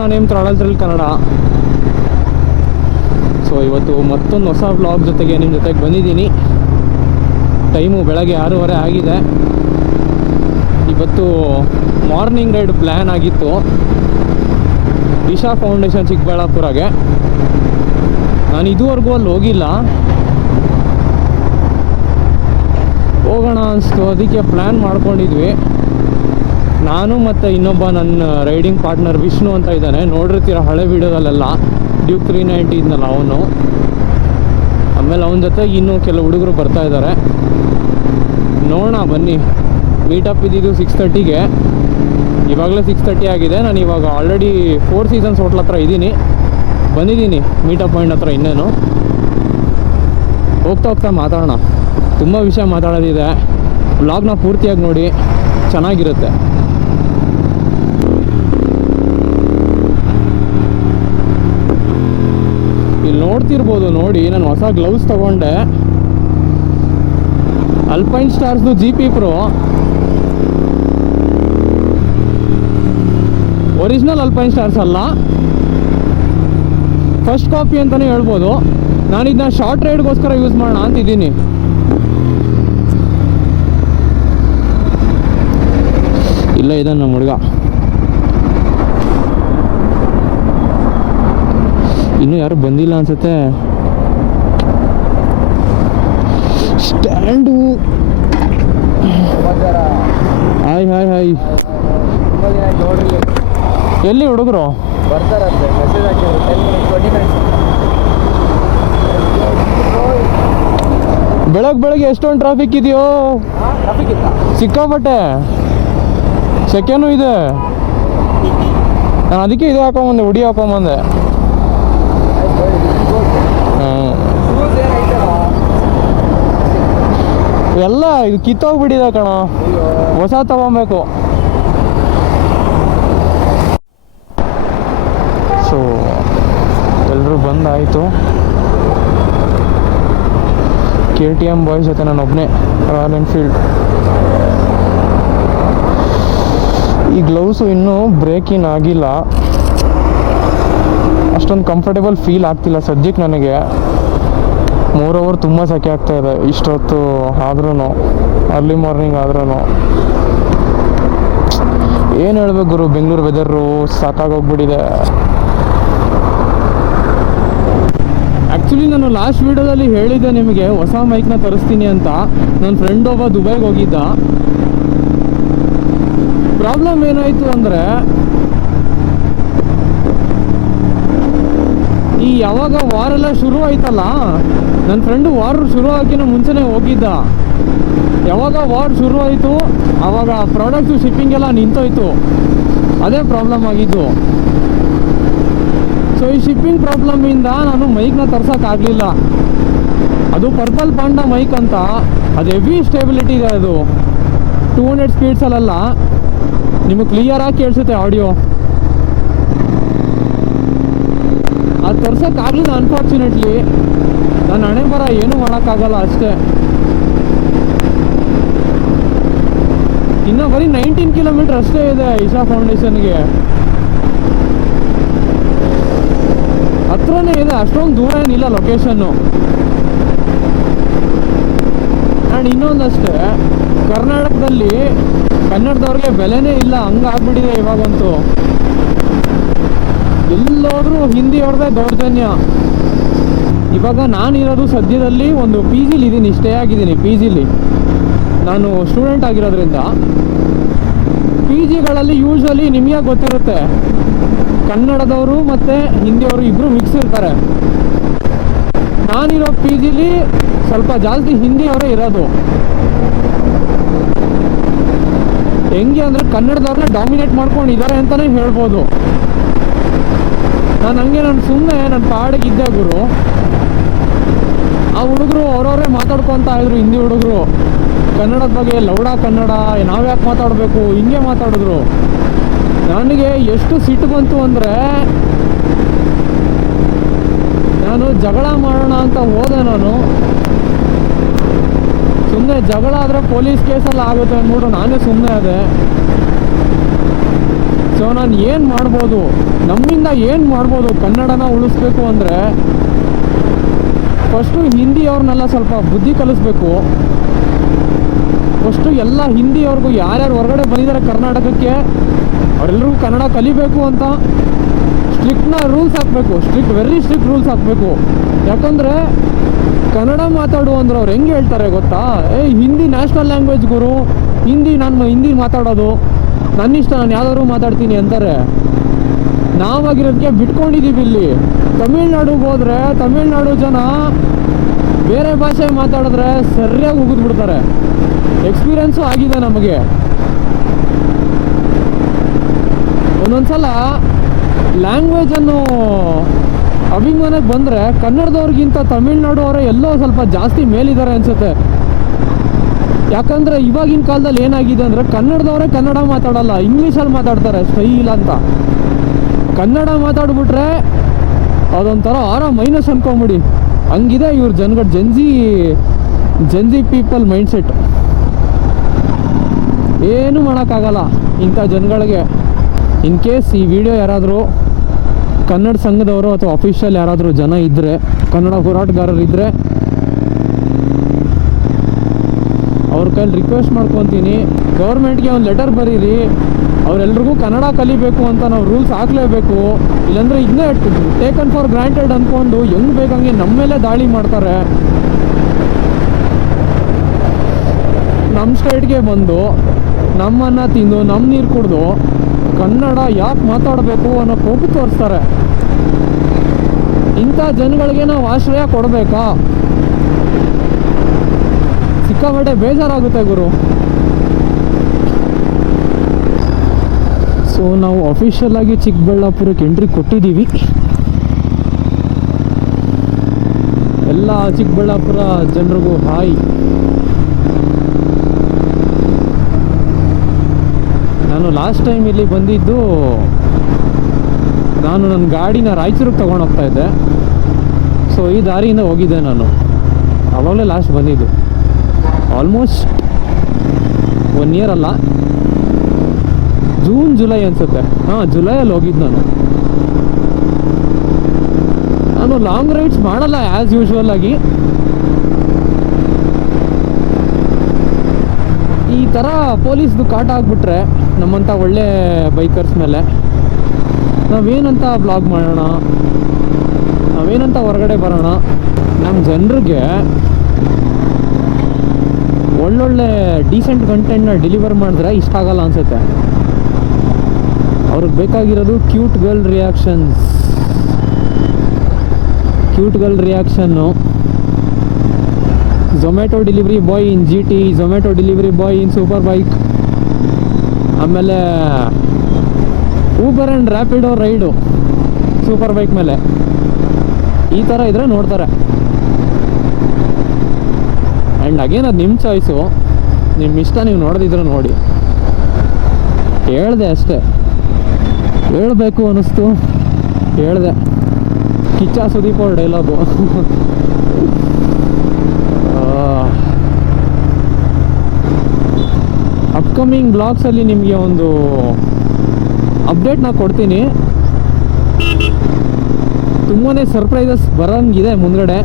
ನಾನು ನಿಮ್ಮ travel thrill Kannada. So ಇವತ್ತು ಮತ್ತೊಂದು ಹೊಸ ವ್ಲಾಗ್ ಜೊತೆಗೆ ನಿಮ್ಮ ಜೊತೆಗೆ ಬಂದಿದ್ದೀನಿ. ಟೈಮು ಬೆಳಗ್ಗೆ 6:30 ಆಗಿದೆ. ಇವತ್ತು ಮಾರ್ನಿಂಗ್ ರೈಡ್ ಪ್ಲ್ಯಾನ್ ಆಗಿತ್ತು ಇಶಾ ಫೌಂಡೇಶನ್ ಚಿಕ್ಕಬಳ್ಳಾಪುರಗೆ. ನಾನು ಇದುವರೆಗೂ ಅಲ್ಲಿ ಹೋಗಿಲ್ಲ, ಹೋಗೋಣ ಅನಿಸ್ತು, ಅದಕ್ಕೆ ಪ್ಲ್ಯಾನ್ ಮಾಡ್ಕೊಂಡಿದ್ವಿ. ನಾನು ಮತ್ತು ಇನ್ನೊಬ್ಬ ನನ್ನ ರೈಡಿಂಗ್ ಪಾರ್ಟ್ನರ್ ವಿಷ್ಣು ಅಂತ ಇದ್ದಾನೆ, ನೋಡಿರ್ತೀರ ಹಳೆ ವೀಡಿಯೋದಲ್ಲೆಲ್ಲ. ಡ್ಯೂಕ್ 390 ಇದ್ನಲ್ಲ ಅವನು. ಆಮೇಲೆ ಅವನ ಜೊತೆಗೆ ಇನ್ನೂ ಕೆಲವು ಹುಡುಗರು ಬರ್ತಾ ಇದ್ದಾರೆ. ನೋಡೋಣ ಬನ್ನಿ. ಮೀಟಪ್ ಇದ್ದಿದ್ದು 6:30ಗೆ, ಇವಾಗಲೇ 6:30 ಆಗಿದೆ. ನಾನು ಇವಾಗ ಆಲ್ರೆಡಿ 4 ಸೀಸನ್ಸ್ ಹೋಟ್ಲ್ ಹತ್ರ ಇದ್ದೀನಿ, ಬಂದಿದ್ದೀನಿ ಮೀಟಪ್ ಪಾಯಿಂಟ್ ಹತ್ರ. ಇನ್ನೇನು ಹೋಗ್ತಾ ಹೋಗ್ತಾ ಮಾತಾಡೋಣ, ತುಂಬ ವಿಷಯ ಮಾತಾಡೋದಿದೆ. ವ್ಲಾಗ್ನ ಪೂರ್ತಿಯಾಗಿ ನೋಡಿ, ಚೆನ್ನಾಗಿರುತ್ತೆ. ಇಲ್ಲಿ ನೋಡ್ತಿರ್ಬೋದು ನೋಡಿ, ನಾನು ಹೊಸ ಗ್ಲೌಸ್ ತಗೊಂಡೆ, ಅಲ್ಪೈನ್ ಸ್ಟಾರ್ಸ್ದು GP Pro. Original Alpinestars ಅಲ್ಲ, ಫಸ್ಟ್ ಕಾಪಿ ಅಂತಲೇ ಹೇಳ್ಬೋದು. ನಾನು ಇದನ್ನ ಶಾರ್ಟ್ ರೈಡ್ಗೋಸ್ಕರ ಯೂಸ್ ಮಾಡೋಣ ಅಂತಿದ್ದೀನಿ. ಇಲ್ಲ ಇದ್ದಾನೆ ನಮ್ಮ ಹುಡುಗ, ಇನ್ನೂ ಯಾರು ಬಂದಿಲ್ಲ ಅನ್ಸುತ್ತೆ. Stand hi hi hi. ಎಲ್ಲಿ ಹುಡುಗರು ಬರ್ತಾರಂತೆ, ಮೆಸೇಜ್ ಹಾಕಿದ್ರು 10 minutes 20 minutes. ಬೆಳಗ್ಗೆ ಎಷ್ಟೊಂದು ಟ್ರಾಫಿಕ್ ಇದೆಯೋ, ಟ್ರಾಫಿಕ್ ಇತ್ತ ಸಿಕ್ಕಾಪಟ್ಟೆ. ಸೆಕೆಂಡು ಇದೆ, ನಾನು ಅದಕ್ಕೆ ಇದು ಹಾಕೊಂಬಂದೆ, ಹುಡಿ ಹಾಕೊಂಬಂದೆ. ಎಲ್ಲ ಇದು ಕಿತ್ತೋಗ್ಬಿಟ್ಟಿದೆ ಕಣ, ಹೊಸ ತಗೊಬೇಕು. ಸೊ ಎಲ್ಲರೂ ಬಂದಾಯಿತು. KTM ಬಾಯ್ಸ್ ಜೊತೆ ನಾನು ಒಬ್ಬನೇ ರಾಯಲ್ ಎನ್ಫೀಲ್ಡ್. ಈ ಗ್ಲೌಸು ಇನ್ನೂ ಬ್ರೇಕ್ ಇನ್ ಆಗಿಲ್ಲ, ಅಷ್ಟೊಂದು ಕಂಫರ್ಟೇಬಲ್ ಫೀಲ್ ಆಗ್ತಿಲ್ಲ ಸದ್ಯಕ್ಕೆ ನನಗೆ. 3 ಅವರ್ ತುಂಬ ಸೆಕೆ ಆಗ್ತಾ ಇದೆ ಇಷ್ಟೊತ್ತು ಆದ್ರೂ, ಅರ್ಲಿ ಮಾರ್ನಿಂಗ್ ಆದ್ರೂ. ಏನು ಹೇಳ್ಬೇಕು ಗುರು, ಬೆಂಗಳೂರು ವೆದರು ಸಾಕಾಗೋಗ್ಬಿಟ್ಟಿದೆ. ಆ್ಯಕ್ಚುಲಿ ನಾನು ಲಾಸ್ಟ್ ವೀಡಿಯೋದಲ್ಲಿ ಹೇಳಿದ್ದೆ ನಿಮಗೆ ಹೊಸ ಮೈಕ್ನ ತರಿಸ್ತೀನಿ ಅಂತ. ನನ್ನ ಫ್ರೆಂಡ್ ಒಬ್ಬ ದುಬೈಗೆ ಹೋಗಿದ್ದ. ಪ್ರಾಬ್ಲಮ್ ಏನಾಯಿತು ಅಂದರೆ, ಈ ಯಾವಾಗ ವಾರೆಲ್ಲ ಶುರು ಆಯ್ತಲ್ಲ, ನನ್ನ ಫ್ರೆಂಡು ವಾರ ಶುರು ಆಗಿನ ಮುಂಚೆನೇ ಹೋಗಿದ್ದ. ಯಾವಾಗ ವಾರ್ ಶುರು ಆಯಿತು ಆವಾಗ ಪ್ರಾಡಕ್ಟ್ಸು ಶಿಪ್ಪಿಂಗ್ ಎಲ್ಲ ನಿಂತೋಯ್ತು. ಅದೇ ಪ್ರಾಬ್ಲಮ್ ಆಗಿದ್ದು. ಸೊ ಈ ಶಿಪ್ಪಿಂಗ್ ಪ್ರಾಬ್ಲಮಿಂದ ನಾನು ಮೈಕ್ನ ತರ್ಸೋಕ್ಕಾಗಲಿಲ್ಲ. ಅದು ಪರ್ಪಲ್ ಪಾಂಡಾ ಮೈಕ್ ಅಂತ, ಅದು ಹೆವಿ ಸ್ಟೇಬಿಲಿಟಿ ಇದೆ. ಅದು 200 ಸ್ಪೀಡ್ಸಲ್ಲ, ನಿಮಗೆ ಕ್ಲಿಯರಾಗಿ ಕೇಳಿಸುತ್ತೆ ಆಡಿಯೋ. ಅದು ತರ್ಸೋಕ್ಕಾಗಲಿಲ್ಲ ಅನ್ಫಾರ್ಚುನೇಟ್ಲಿ. ನನ್ನ ಹಣೆ ಬರ ಏನೂ ಮಾಡೋಕ್ಕಾಗಲ್ಲ ಅಷ್ಟೇ. ಇನ್ನು ಬರೀ 19 ಕಿಲೋಮೀಟರ್ ಅಷ್ಟೇ ಇದೆ ಇಶಾ ಫೌಂಡೇಶನ್ಗೆ. ಹತ್ರನೇ ಇದೆ, ಅಷ್ಟೊಂದು ದೂರ ಏನಿಲ್ಲ ಲೊಕೇಶನ್ನು. ಆ್ಯಂಡ್ ಇನ್ನೊಂದಷ್ಟೇ, ಕರ್ನಾಟಕದಲ್ಲಿ ಕನ್ನಡದವ್ರಿಗೆ ಬೆಲೆನೇ ಇಲ್ಲ, ಹಂಗಾಗ್ಬಿಟ್ಟಿದೆ ಇವಾಗಂತೂ. ಎಲ್ಲೋದ್ರೂ ಹಿಂದಿ ಅವ್ರದ್ದೇ ದೌರ್ಜನ್ಯ. ಇವಾಗ ನಾನಿರೋದು ಸದ್ಯದಲ್ಲಿ ಒಂದು PGಲಿ ಇದ್ದೀನಿ, ಸ್ಟೇ ಆಗಿದ್ದೀನಿ PGಲಿ. ನಾನು ಸ್ಟೂಡೆಂಟ್ ಆಗಿರೋದ್ರಿಂದ PGಗಳಲ್ಲಿ ಯೂಶ್ವಲಿ ನಿಮಗೆ ಗೊತ್ತಿರುತ್ತೆ, ಕನ್ನಡದವರು ಮತ್ತು ಹಿಂದಿಯವರು ಇಬ್ಬರು ಮಿಕ್ಸ್ ಇರ್ತಾರೆ. ನಾನಿರೋ PGಲಿ ಸ್ವಲ್ಪ ಜಾಸ್ತಿ ಹಿಂದಿಯವರೇ ಇರೋದು. ಹೆಂಗೆ ಅಂದರೆ ಕನ್ನಡದವ್ರನ್ನ ಡಾಮಿನೇಟ್ ಮಾಡ್ಕೊಂಡಿದ್ದಾರೆ ಅಂತಲೇ ಹೇಳ್ಬೋದು. ನಾನು ಸುಮ್ಮನೆ ನನ್ನ ಪಾಡಿಗಿದ್ದೆ ಗುರು. ಆ ಹುಡುಗರು ಅವ್ರವರೇ ಮಾತಾಡ್ಕೊತಾ ಇದ್ರು, ಹಿಂದಿ ಹುಡುಗರು. ಕನ್ನಡದ ಬಗ್ಗೆ ಲೌಡ ಕನ್ನಡ, ನಾವ್ಯಾಕೆ ಮಾತಾಡಬೇಕು, ಹಿಂಗೆ ಮಾತಾಡಿದ್ರು. ನನಗೆ ಎಷ್ಟು ಸಿಟ್ಟು ಬಂತು ಅಂದರೆ, ನಾನು ಜಗಳ ಮಾಡೋಣ ಅಂತ ಹೋದೆ. ನಾನು ಸುಮ್ಮನೆ ಜಗಳ ಆದರೆ ಪೊಲೀಸ್ ಕೇಸೆಲ್ಲ ಆಗುತ್ತೆ ಅಂದ್ಬಿಟ್ಟು ನಾನೇ ಸುಮ್ಮನೆ ಅದೇ. ಸೊ ನಾನು ಏನು ಮಾಡ್ಬೋದು, ನಮ್ಮಿಂದ ಏನು ಮಾಡ್ಬೋದು ಕನ್ನಡನ ಉಳಿಸ್ಬೇಕು ಅಂದರೆ, ಫಸ್ಟು ಹಿಂದಿಯವ್ರನ್ನೆಲ್ಲ ಸ್ವಲ್ಪ ಬುದ್ಧಿ ಕಲಿಸ್ಬೇಕು. ಫಸ್ಟು ಎಲ್ಲ ಹಿಂದಿಯವ್ರಿಗೂ ಯಾರ್ಯಾರು ಹೊರಗಡೆ ಬಂದಿದ್ದಾರೆ ಕರ್ನಾಟಕಕ್ಕೆ ಅವರೆಲ್ಲರಿಗೂ ಕನ್ನಡ ಕಲಿಬೇಕು ಅಂತ ರೂಲ್ಸ್ ಹಾಕಬೇಕು. ವೆರಿ ಸ್ಟ್ರಿಕ್ಟ್ ರೂಲ್ಸ್ ಹಾಕಬೇಕು. ಯಾಕಂದರೆ ಕನ್ನಡ ಮಾತಾಡು ಅಂದ್ರೆ ಅವ್ರು ಹೆಂಗೆ ಹೇಳ್ತಾರೆ ಗೊತ್ತಾ, ಹಿಂದಿ ನ್ಯಾಷನಲ್ ಲ್ಯಾಂಗ್ವೇಜ್ ಗುರು, ಹಿಂದಿ ಮಾತಾಡೋದು ನನ್ನ ಇಷ್ಟ, ನಾನು ಯಾವ್ದಾದ್ರು ಮಾತಾಡ್ತೀನಿ ಅಂತಾರೆ. ನಾವಾಗಿರೋದಕ್ಕೆ ಬಿಟ್ಕೊಂಡಿದ್ದೀವಿ. ಇಲ್ಲಿ ತಮಿಳ್ನಾಡಿಗೆ ಹೋದರೆ ತಮಿಳ್ನಾಡು ಜನ ಬೇರೆ ಭಾಷೆ ಮಾತಾಡಿದ್ರೆ ಸರಿಯಾಗಿ ಉಗಿದ್ಬಿಡ್ತಾರೆ. ಎಕ್ಸ್ಪೀರಿಯೆನ್ಸು ಆಗಿದೆ ನಮಗೆ. ಒಂದೊಂದ್ಸಲ ಲ್ಯಾಂಗ್ವೇಜನ್ನು ಅಭಿಮಾನಕ್ಕೆ ಬಂದರೆ ಕನ್ನಡದವ್ರಿಗಿಂತ ತಮಿಳ್ನಾಡು ಅವರೇ ಎಲ್ಲೋ ಸ್ವಲ್ಪ ಜಾಸ್ತಿ ಮೇಲಿದ್ದಾರೆ ಅನಿಸುತ್ತೆ. ಯಾಕಂದರೆ ಇವಾಗಿನ ಕಾಲದಲ್ಲಿ ಏನಾಗಿದೆ ಅಂದರೆ ಕನ್ನಡದವರೇ ಕನ್ನಡ ಮಾತಾಡಲ್ಲ, ಇಂಗ್ಲೀಷಲ್ಲಿ ಮಾತಾಡ್ತಾರೆ ಸ್ಟೈಲ್ ಅಂತ. ಕನ್ನಡ ಮಾತಾಡ್ಬಿಟ್ರೆ ಅದೊಂಥರ ಮೈನಸ್ ಅನ್ಕೊಂಬಿಡಿ, ಹಂಗಿದೆ ಇವ್ರ ಜನಗಳು. Gen Z people mindset. ಏನೂ ಮಾಡೋಕ್ಕಾಗಲ್ಲ ಇಂಥ ಜನಗಳಿಗೆ. ಇನ್ ಕೇಸ್ ಈ ವಿಡಿಯೋ ಯಾರಾದರೂ ಕನ್ನಡ ಸಂಘದವರು ಅಥವಾ ಅಫಿಷಿಯಲ್ ಯಾರಾದರೂ ಜನ ಇದ್ದರೆ, ಕನ್ನಡ ಹೋರಾಟಗಾರರಿದ್ದರೆ, ಅವ್ರ ಕೈಲಿ ರಿಕ್ವೆಸ್ಟ್ ಮಾಡ್ಕೊತೀನಿ, ಗೌರ್ಮೆಂಟ್ಗೆ ಒಂದು ಲೆಟರ್ ಬರೀರಿ, ಅವರೆಲ್ರಿಗೂ ಕನ್ನಡ ಕಲಿಬೇಕು ಅಂತ ನಾವು ರೂಲ್ಸ್ ಹಾಕಲೇಬೇಕು. ಇಲ್ಲಾಂದರೆ ಇದನ್ನೇ ಟೇಕನ್ ಫಾರ್ ಗ್ರಾಂಟೆಡ್ ಅಂದ್ಕೊಂಡು ಹೆಂಗೆ ಬೇಕಂಗೆ ನಮ್ಮ ಮೇಲೆ ದಾಳಿ ಮಾಡ್ತಾರೆ. ನಮ್ಮ ಸ್ಟೇಟ್ಗೆ ಬಂದು ನಮ್ಮನ್ನು ತಿಂದು ನಮ್ಮ ನೀರು ಕುಡಿದು ಕನ್ನಡ ಯಾಕೆ ಮಾತಾಡಬೇಕು ಅನ್ನೋ ಕೋಪ ತೋರಿಸ್ತಾರೆ. ಇಂಥ ಜನಗಳಿಗೆ ನಾವು ಆಶ್ರಯ ಕೊಡಬೇಕಾ? ಸಿಕ್ಕಾಪಟ್ಟೆ ಬೇಜಾರಾಗುತ್ತೆ ಗುರು. ಸೊ ನಾವು ಅಫಿಷಿಯಲ್ ಆಗಿ ಚಿಕ್ಕಬಳ್ಳಾಪುರಕ್ಕೆ ಎಂಟ್ರಿ ಕೊಟ್ಟಿದ್ದೀವಿ. ಎಲ್ಲ ಚಿಕ್ಕಬಳ್ಳಾಪುರ ಜನರಿಗೂ ಹಾಯ್. ನಾನು ಲಾಸ್ಟ್ ಟೈಮ್ ಇಲ್ಲಿ ಬಂದಿದ್ದು, ನಾನು ನನ್ನ ಗಾಡಿನ ರಾಯಚೂರಿಗೆ ತೊಗೊಂಡೋಗ್ತಾ ಇದ್ದೆ. ಸೊ ಈ ದಾರಿಯಿಂದ ಹೋಗಿದ್ದೆ ನಾನು, ಆವಾಗಲೇ ಲಾಸ್ಟ್ ಬಂದಿದ್ದು. ಆಲ್ಮೋಸ್ಟ್ 1 year ಅಲ್ಲ, ಜುಲೈ ಅನಿಸುತ್ತೆ. ಜುಲೈಯಲ್ಲಿ ಹೋಗಿದ್ದು ನಾನು ಲಾಂಗ್ ರೈಡ್ಸ್ ಮಾಡಲ್ಲ ಆ್ಯಸ್ ಯೂಶ್ವಲ್ ಆಗಿ. ಈ ಥರ ಪೊಲೀಸ್ದು ಕಾಟ ಆಗಿಬಿಟ್ರೆ ನಮ್ಮಂಥ ಒಳ್ಳೆ ಬೈಕರ್ಸ್ ಮೇಲೆ ನಾವೇನಂತ ಬ್ಲಾಗ್ ಮಾಡೋಣ, ನಾವೇನಂತ ಹೊರಗಡೆ ಬರೋಣ? ನಮ್ಮ ಜನರಿಗೆ ಒಳ್ಳೊಳ್ಳೆ ಡೀಸೆಂಟ್ ಕಂಟೆಂಟ್ನ ಡೆಲಿವರ್ ಮಾಡಿದ್ರೆ ಇಷ್ಟ ಆಗಲ್ಲ ಅನಿಸುತ್ತೆ. ಅವ್ರಿಗೆ ಬೇಕಾಗಿರೋದು ಕ್ಯೂಟ್ ಗರ್ಲ್ ರಿಯಾಕ್ಷನ್ನು. Zomato delivery boy in GT, Zomato delivery boy in super bike, ಆಮೇಲೆ Uber and Rapido ride super bike ಮೇಲೆ. ಈ ಥರ ಇದ್ರೆ ನೋಡ್ತಾರೆ. ಆ್ಯಂಡ್ ಅಗೇನ್ ಅದು ನಿಮ್ಮ ಚಾಯ್ಸು, ನಿಮ್ಮ ಇಷ್ಟ. ನೀವು ನೋಡೋದಿದ್ರೆ ನೋಡಿ. ಹೇಳ್ದೆ ಅಷ್ಟೇ, ಹೇಳಬೇಕು ಅನ್ನಿಸ್ತು, ಹೇಳ್ದೆ. ಕಿಚ್ಚ ಸುದೀಪ್ ಅವ್ರ ಡೈಲಾಗು. ಅಪ್ಕಮಿಂಗ್ ಬ್ಲಾಗ್ಸಲ್ಲಿ ನಿಮಗೆ ಒಂದು ಅಪ್ಡೇಟ್ನ ಕೊಡ್ತೀನಿ. ತುಂಬಾ ಸರ್ಪ್ರೈಸಸ್ ಬರೋಂಗಿದೆ ಮುಂದ್ಗಡೆ.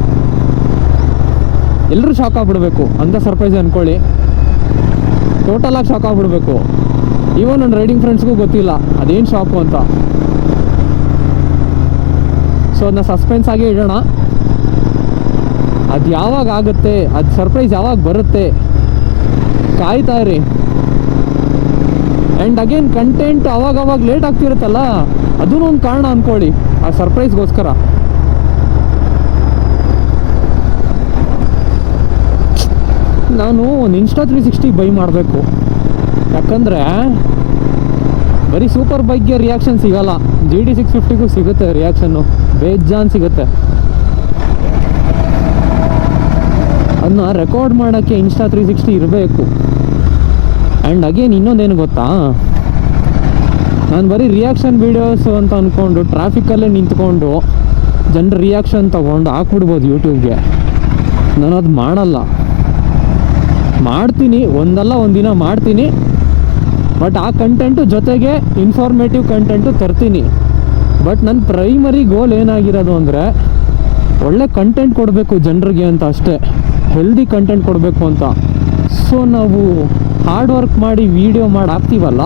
ಎಲ್ಲರೂ ಶಾಕ್ ಆಗಿಬಿಡ್ಬೇಕು ಅಂತ ಸರ್ಪ್ರೈಸ್ ಅಂದ್ಕೊಳ್ಳಿ. ಟೋಟಲಾಗಿ ಶಾಕ್ ಆಗಿಬಿಡ್ಬೇಕು. ಈವನ್ ನನ್ನ ರೈಡಿಂಗ್ ಫ್ರೆಂಡ್ಸ್ಗೂ ಗೊತ್ತಿಲ್ಲ ಅದೇನು ಶಾಕು ಅಂತ. ಸೊ ಅದನ್ನ ಸಸ್ಪೆನ್ಸ್ ಆಗಿ ಇಡೋಣ. ಅದು ಯಾವಾಗ ಆಗುತ್ತೆ, ಅದು ಸರ್ಪ್ರೈಸ್ ಯಾವಾಗ ಬರುತ್ತೆ, ಕಾಯ್ತಾ ಇರಿ. ಆ್ಯಂಡ್ ಅಗೇನ್ ಕಂಟೆಂಟ್ ಅವಾಗ ಲೇಟ್ ಆಗ್ತಿರುತ್ತಲ್ಲ, ಅದೂ ಒಂದು ಕಾರಣ ಅಂದ್ಕೊಳ್ಳಿ ಆ ಸರ್ಪ್ರೈಸ್ಗೋಸ್ಕರ. ನಾನು ಒಂದು Insta360 ಬೈ ಮಾಡಬೇಕು. ಯಾಕಂದರೆ ಬರೀ ಸೂಪರ್ ಬೈಕ್ಗೆ ರಿಯಾಕ್ಷನ್ ಸಿಗೋಲ್ಲ, GT650ಗೂ ಸಿಗುತ್ತೆ ರಿಯಾಕ್ಷನ್ನು, ಬೇಜಾನ್ ಸಿಗುತ್ತೆ. ಅದನ್ನ ರೆಕಾರ್ಡ್ ಮಾಡೋಕ್ಕೆ Insta360 ಇರಬೇಕು. ಆ್ಯಂಡ್ ಅಗೇನ್ ಇನ್ನೊಂದೇನು ಗೊತ್ತಾ, ನಾನು ಬರೀ ರಿಯಾಕ್ಷನ್ ವೀಡಿಯೋಸು ಅಂತ ಅಂದ್ಕೊಂಡು ಟ್ರಾಫಿಕಲ್ಲೇ ನಿಂತ್ಕೊಂಡು ಜನರ ರಿಯಾಕ್ಷನ್ ತೊಗೊಂಡು ಹಾಕ್ಬಿಡ್ಬೋದು ಯೂಟ್ಯೂಬ್ಗೆ. ನಾನು ಅದು ಮಾಡಲ್ಲ. ಮಾಡ್ತೀನಿ, ಒಂದಲ್ಲ ಒಂದಿನ ಮಾಡ್ತೀನಿ. ಬಟ್ ಆ ಕಂಟೆಂಟು ಜೊತೆಗೆ ಇನ್ಫಾರ್ಮೇಟಿವ್ ಕಂಟೆಂಟು ತರ್ತೀನಿ. ಬಟ್ ನನ್ನ ಪ್ರೈಮರಿ ಗೋಲ್ ಏನಾಗಿರೋದು ಅಂದರೆ ಒಳ್ಳೆ ಕಂಟೆಂಟ್ ಕೊಡಬೇಕು ಜನರಿಗೆ ಅಂತ ಅಷ್ಟೇ, ಹೆಲ್ದಿ ಕಂಟೆಂಟ್ ಕೊಡಬೇಕು ಅಂತ. ಸೊ ನಾವು ಹಾರ್ಡ್ ವರ್ಕ್ ಮಾಡಿ ವೀಡಿಯೋ ಮಾಡಿ ಹಾಕ್ತೀವಲ್ಲ,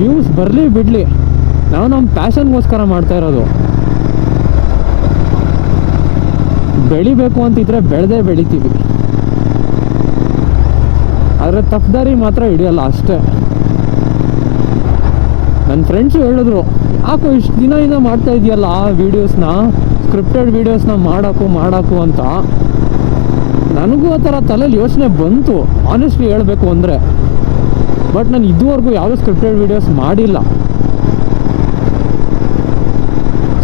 ವ್ಯೂಸ್ ಬರಲಿ ಬಿಡಲಿ, ನಾವು ನಮ್ಮ ಪ್ಯಾಷನ್ಗೋಸ್ಕರ ಮಾಡ್ತಾ ಇರೋದು. ಬೆಳಿಬೇಕು ಅಂತಿದ್ರೆ ಬೆಳೆದೇ ಬೆಳಿತೀವಿ, ಆದರೆ ತಪ್ಪದಾರಿ ಮಾತ್ರ ಹಿಡಿಯಲ್ಲ ಅಷ್ಟೇ. ನನ್ನ ಫ್ರೆಂಡ್ಸು ಹೇಳಿದ್ರು, ಯಾಕೋ ಇಷ್ಟು ದಿನ ಮಾಡ್ತಾ ಇದೆಯಲ್ಲ ಆ ವೀಡಿಯೋಸ್ನ, ಸ್ಕ್ರಿಪ್ಟೆಡ್ ವೀಡಿಯೋಸ್ನ ಮಾಡಾಕು ಅಂತ. ನನಗೂ ಆ ಥರ ತಲೆಯಲ್ಲಿ ಯೋಚನೆ ಬಂತು ಆನೆಸ್ಟ್ಲಿ ಹೇಳಬೇಕು ಅಂದರೆ. ಬಟ್ ನಾನು ಇದುವರೆಗೂ ಯಾವುದೂ ಸ್ಕ್ರಿಪ್ಟೆಡ್ ವೀಡಿಯೋಸ್ ಮಾಡಿಲ್ಲ.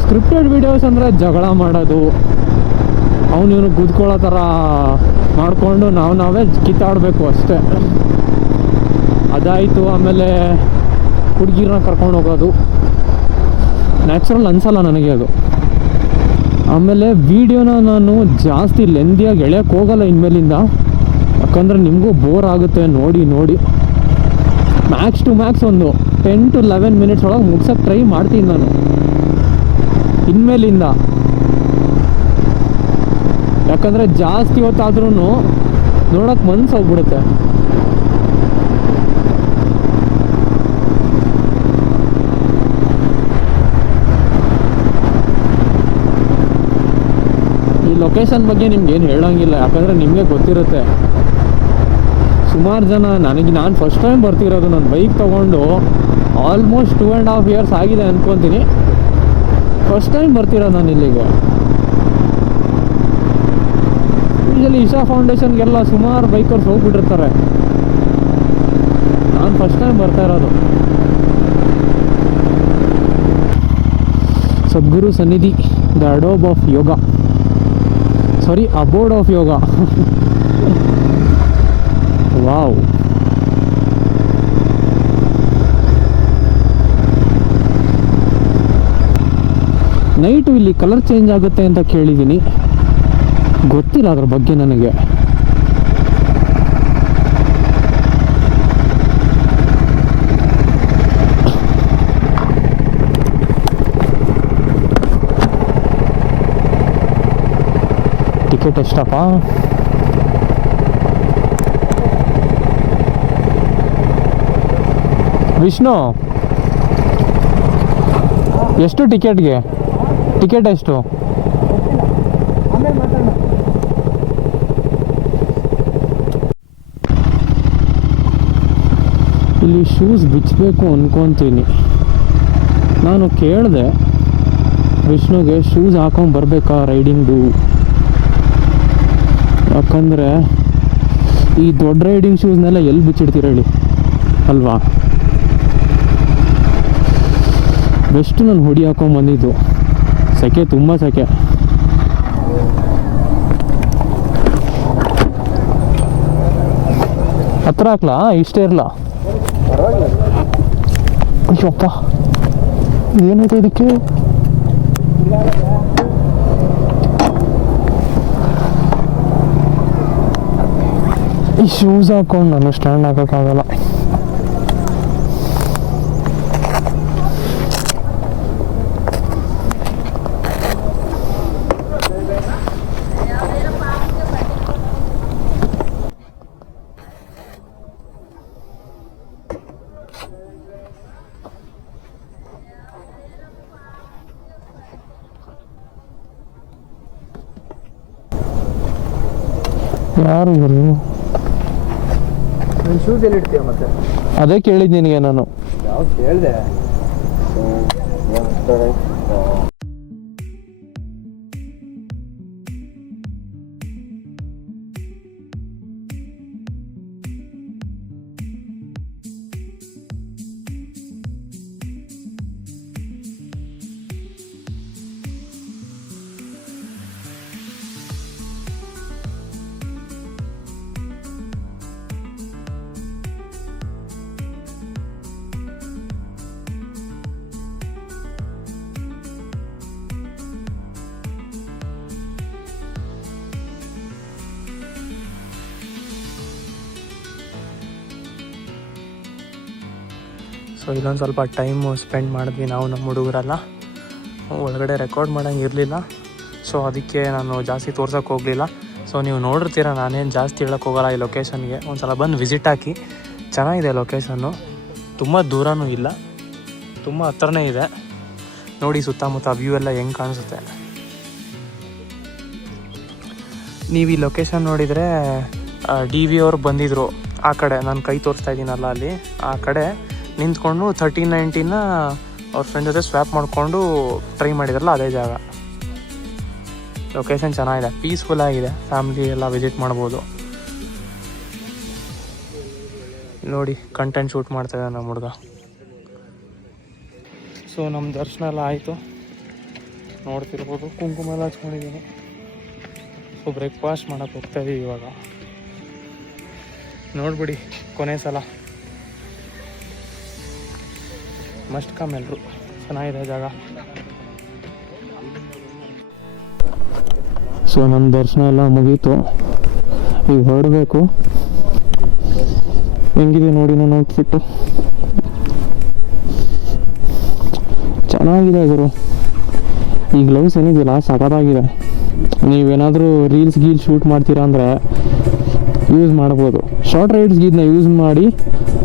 ಸ್ಕ್ರಿಪ್ಟೆಡ್ ವೀಡಿಯೋಸ್ ಅಂದರೆ ಜಗಳ ಮಾಡೋದು, ಇವನು ಗುದ್ಕೊಳ್ಳೋ ಥರ ಮಾಡಿಕೊಂಡು ನಾವೇ ಕಿತ್ತಾಡಬೇಕು ಅಷ್ಟೇ. ಅದಾಯಿತು. ಆಮೇಲೆ ಹುಡುಗಿರನ್ನ ಕರ್ಕೊಂಡು ಹೋಗೋದು ನ್ಯಾಚುರಲ್ ಅನಿಸಲ್ಲ ನನಗೆ ಅದು. ಆಮೇಲೆ ವೀಡಿಯೋನ ನಾನು ಜಾಸ್ತಿ ಲೆಂದಿಯಾಗಿ ಎಳೆಯೋಕ್ಕೆ ಹೋಗಲ್ಲ ಇನ್ಮೇಲಿಂದ, ಯಾಕಂದರೆ ನಿಮಗೂ ಬೋರ್ ಆಗುತ್ತೆ ನೋಡಿ. ಮ್ಯಾಕ್ಸ್ ಟು ಮ್ಯಾಕ್ಸ್ ಒಂದು 10 to 11 ಮಿನಿಟ್ಸ್ ಒಳಗೆ ಮುಗ್ಸೋಕ್ಕೆ ಟ್ರೈ ಮಾಡ್ತೀನಿ ನಾನು ಇನ್ಮೇಲಿಂದ. ಯಾಕಂದರೆ ಜಾಸ್ತಿ ಹೊತ್ತಾದ್ರೂ ನೋಡೋಕ್ಕೆ ಮನ್ಸು ಹೋಗ್ಬಿಡುತ್ತೆ. ಈ ಲೊಕೇಶನ್ ಬಗ್ಗೆ ನಿಮ್ಗೆ ಏನು ಹೇಳೋಂಗಿಲ್ಲ, ಯಾಕಂದರೆ ನಿಮಗೆ ಗೊತ್ತಿರುತ್ತೆ. ಸುಮಾರು ಜನ ನಾನು ಫಸ್ಟ್ ಟೈಮ್ ಬರ್ತಿರೋದು, ನನ್ನ ಬೈಕ್ ತೊಗೊಂಡು ಆಲ್ಮೋಸ್ಟ್ 2.5 years ಆಗಿದೆ ಅಂದ್ಕೊತೀನಿ. ಫಸ್ಟ್ ಟೈಮ್ ಬರ್ತಿರೋದು ನಾನು ಇಲ್ಲಿಗೆ. ಯೂಶಲಿ ಇಶಾ ಫೌಂಡೇಶನ್ಗೆಲ್ಲ ಸುಮಾರು ಬೈಕರ್ಸ್ ಹೋಗ್ಬಿಟ್ಟಿರ್ತಾರೆ, ನಾನು ಫಸ್ಟ್ ಟೈಮ್ ಬರ್ತಾ ಇರೋದು. ಸದ್ಗುರು ಸನ್ನಿಧಿ, the adobe of yoga, sorry ಅಬೋರ್ಡ್ of yoga. Wow. Night ಇಲ್ಲಿ ಕಲರ್ ಚೇಂಜ್ ಆಗುತ್ತೆ ಅಂತ ಕೇಳಿದ್ದೀನಿ, ಗೊತ್ತಿಲ್ಲ ಅದ್ರ ಬಗ್ಗೆ ನನಗೆ. ಟಿಕೆಟ್ ಎಷ್ಟಪ್ಪ? ವಿಷ್ಣು, ಎಷ್ಟು ಟಿಕೆಟ್ಗೆ? ಟಿಕೆಟ್ ಎಷ್ಟು? ಇಲ್ಲಿ ಶೂಸ್ ಬಿಚ್ಚಬೇಕು ಅಂದ್ಕೊತೀನಿ. ನಾನು ಕೇಳಿದೆ ವಿಷ್ಣುಗೆ, ಶೂಸ್ ಹಾಕೊಂಡು ಬರಬೇಕಾ ರೈಡಿಂಗ್ದು? ಯಾಕಂದರೆ ಈ ದೊಡ್ಡ ರೈಡಿಂಗ್ ಶೂಸ್ನೆಲ್ಲ ಎಲ್ಲಿ ಬಿಚ್ಚಿಡ್ತೀರ ಹೇಳಿ ಅಲ್ವಾ? ಬೆಸ್ಟು ನಾನು ಹುಡಿ ಹಾಕೊಂಡು ಬಂದಿದ್ದು. ಸೆಕೆ, ತುಂಬ ಸೆಕೆ. ಹತ್ರ ಹಾಕ್ಲಾ? ಇಷ್ಟೇ ಇರಲ್ಲ. ಅಯ್ಯಪ್ಪ, ಏನಾಯ್ತು ಇದಕ್ಕೆ? ಈ ಶೂಸ್ ಹಾಕೊಂಡು ನಾನು ಸ್ಟ್ಯಾಂಡ್ ಹಾಕೋಕ್ಕಾಗಲ್ಲ. ಯಾರು ಇವರು? ನೀನು ಶೂಸ್ ಎಲ್ಲಿ ಇಡ್ತೀಯ ಮತ್ತೆ? ಅದೇ ಕೇಳಿದ್ದು ನಿನಗೆ ನಾನು. ಯಾವ ಕೇಳಿದೆ? ಸೊ ಇಲ್ಲೊಂದು ಸ್ವಲ್ಪ ಟೈಮು ಸ್ಪೆಂಡ್ ಮಾಡಿದ್ವಿ ನಾವು ನಮ್ಮ ಹುಡುಗರೆಲ್ಲ. ಒಳಗಡೆ ರೆಕಾರ್ಡ್ ಮಾಡೋಂಗೆ ಇರಲಿಲ್ಲ, ಸೊ ಅದಕ್ಕೆ ನಾನು ಜಾಸ್ತಿ ತೋರ್ಸೋಕ್ಕೆ ಹೋಗಲಿಲ್ಲ. ಸೊ ನೀವು ನೋಡಿರ್ತೀರ, ನಾನೇನು ಜಾಸ್ತಿ ಹೇಳೋಕ್ಕೆ ಹೋಗಲ್ಲ ಈ ಲೊಕೇಶನ್ಗೆ. ಒಂದು ಸಲ ಬಂದು ವಿಸಿಟ್ ಹಾಕಿ, ಚೆನ್ನಾಗಿದೆ ಲೊಕೇಶನ್ನು, ತುಂಬ ದೂರನೂ ಇಲ್ಲ, ತುಂಬ ಹತ್ರನೇ ಇದೆ. ನೋಡಿ ಸುತ್ತಮುತ್ತ ವ್ಯೂ ಎಲ್ಲ ಹೆಂಗೆ ಕಾಣಿಸುತ್ತೆ. ನೀವು ಈ ಲೊಕೇಶನ್ ನೋಡಿದರೆ DV ಅವ್ರು ಬಂದಿದ್ದರು ಆ ಕಡೆ, ನಾನು ಕೈ ತೋರಿಸ್ತಾ ಇದ್ದೀನಲ್ಲ ಅಲ್ಲಿ, ಆ ಕಡೆ ನಿಂತ್ಕೊಂಡು 1390ನ ಅವ್ರ ಫ್ರೆಂಡ್ ಜೊತೆ ಸ್ವ್ಯಾಪ್ ಮಾಡಿಕೊಂಡು ಟ್ರೈ ಮಾಡಿದ್ರಲ್ಲ ಅದೇ ಜಾಗ. ಲೊಕೇಶನ್ ಚೆನ್ನಾಗಿದೆ, ಪೀಸ್ಫುಲ್ ಆಗಿದೆ, ಫ್ಯಾಮ್ಲಿ ಎಲ್ಲ ವಿಸಿಟ್ ಮಾಡ್ಬೋದು. ನೋಡಿ ಕಂಟೆಂಟ್ ಶೂಟ್ ಮಾಡ್ತಾಯಿದ್ದೆ ನಮ್ಮ ಹುಡುಗ. ಸೊ ನಮ್ಮ ದರ್ಶನ ಎಲ್ಲ ಆಯಿತು, ನೋಡ್ತಿರ್ಬೋದು. ಕುಂಕುಮ ಎಲ್ಲ ಹಚ್ಕೊಂಡಿದ್ದೀನಿ. ಸೊ ಬ್ರೇಕ್ಫಾಸ್ಟ್ ಮಾಡೋಕ್ಕೆ ಹೋಗ್ತಾಯಿದ್ದೀವಿ ಇವಾಗ. ನೋಡ್ಬಿಡಿ ಕೊನೆ ಸಲ, ಮಸ್ಟ್ ಕಮ್ ಎಲ್ಲರೂ. ಚೆನ್ನಾಗಿದೆ ಜಾಗ. ಸೊ ನಮ್ಮ ದರ್ಶನ ಎಲ್ಲ ಮುಗೀತು, ಈಗ ಹೊರಡಬೇಕು. ಹೆಂಗಿದೆ ನೋಡಿ ನಾನು ಔಟ್ಫಿಟ್ಟು, ಚೆನ್ನಾಗಿದೆ ಗುರು. ಈ ಗ್ಲೌಸ್ ಏನಿದೆಯಲ್ಲ ಸಖತ್ತಾಗಿದೆ. ನೀವೇನಾದರೂ ರೀಲ್ಸ್ ಶೂಟ್ ಮಾಡ್ತೀರಾ ಅಂದರೆ ಯೂಸ್ ಮಾಡ್ಬೋದು. ಶಾರ್ಟ್ ರೈಡ್ಸ್ಗೆ ಇದನ್ನ ಯೂಸ್ ಮಾಡಿ.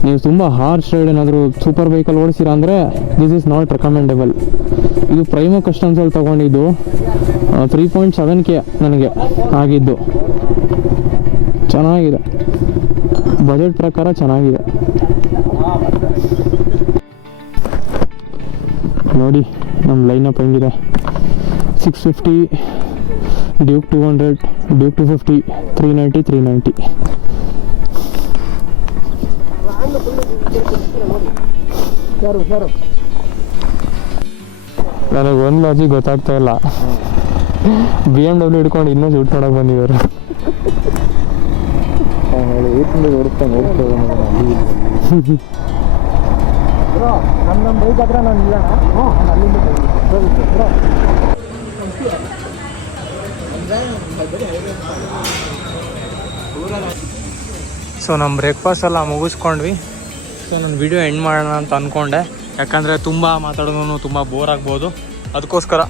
ನೀವು ತುಂಬ ಹಾರ್ಶ್ ರೈಡ್ ಏನಾದರೂ ಸೂಪರ್ ಬೈಕಲ್ಲಿ ಓಡಿಸ್ತೀರಾ ಅಂದರೆ ದಿಸ್ ಈಸ್ ನಾಟ್ ರೆಕಮೆಂಡೇಬಲ್. ಇದು ಪ್ರೈಮೋ ಕಸ್ಟಮ್ಸಲ್ಲಿ ತೊಗೊಂಡಿದ್ದು 3.7K ನನಗೆ ಆಗಿದ್ದು. ಚೆನ್ನಾಗಿದೆ, ಬಜೆಟ್ ಪ್ರಕಾರ ಚೆನ್ನಾಗಿದೆ. ನೋಡಿ ನಮ್ಮ ಲೈನಪ್ ಹೆಂಗಿದೆ. 650, ಡ್ಯೂಕ್ 200, ಡ್ಯೂಕ್ 250, 390, 390. ನನಗೆ ಒಂದು ಲಾಜಿಕ್ ಗೊತ್ತಾಗ್ತಾ ಇಲ್ಲ. BMW ಹಿಡ್ಕೊಂಡು ಇನ್ನೂ ಶೂಟ್ ಮಾಡೋಕೆ ಬಂದಿದ್ದಾರೆ. ನಮ್ಮ ಬೈಕ್ ಹತ್ರ ನಾನು ಇಲ್ಲ, ಅಲ್ಲಿಂದ ಸೊ ನಮ್ಮ ಬ್ರೇಕ್ಫಾಸ್ಟ್ ಎಲ್ಲ ಮುಗಿಸ್ಕೊಂಡ್ವಿ. ಸೊ ನಾನು ವಿಡಿಯೋ ಎಂಡ್ ಮಾಡೋಣ ಅಂತ ಅಂದ್ಕೊಂಡೆ, ಯಾಕಂದರೆ ತುಂಬ ಮಾತಾಡೋದು ತುಂಬ ಬೋರ್ ಆಗ್ಬೋದು. ಅದಕ್ಕೋಸ್ಕರ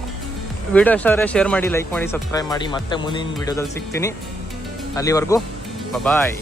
ವಿಡಿಯೋ ಇಷ್ಟ ಆದರೆ ಶೇರ್ ಮಾಡಿ, ಲೈಕ್ ಮಾಡಿ, ಸಬ್ಸ್ಕ್ರೈಬ್ ಮಾಡಿ. ಮತ್ತೆ ಮುಂದಿನ ವಿಡಿಯೋದಲ್ಲಿ ಸಿಗ್ತೀನಿ. ಅಲ್ಲಿವರೆಗೂ ಬಾಯ್.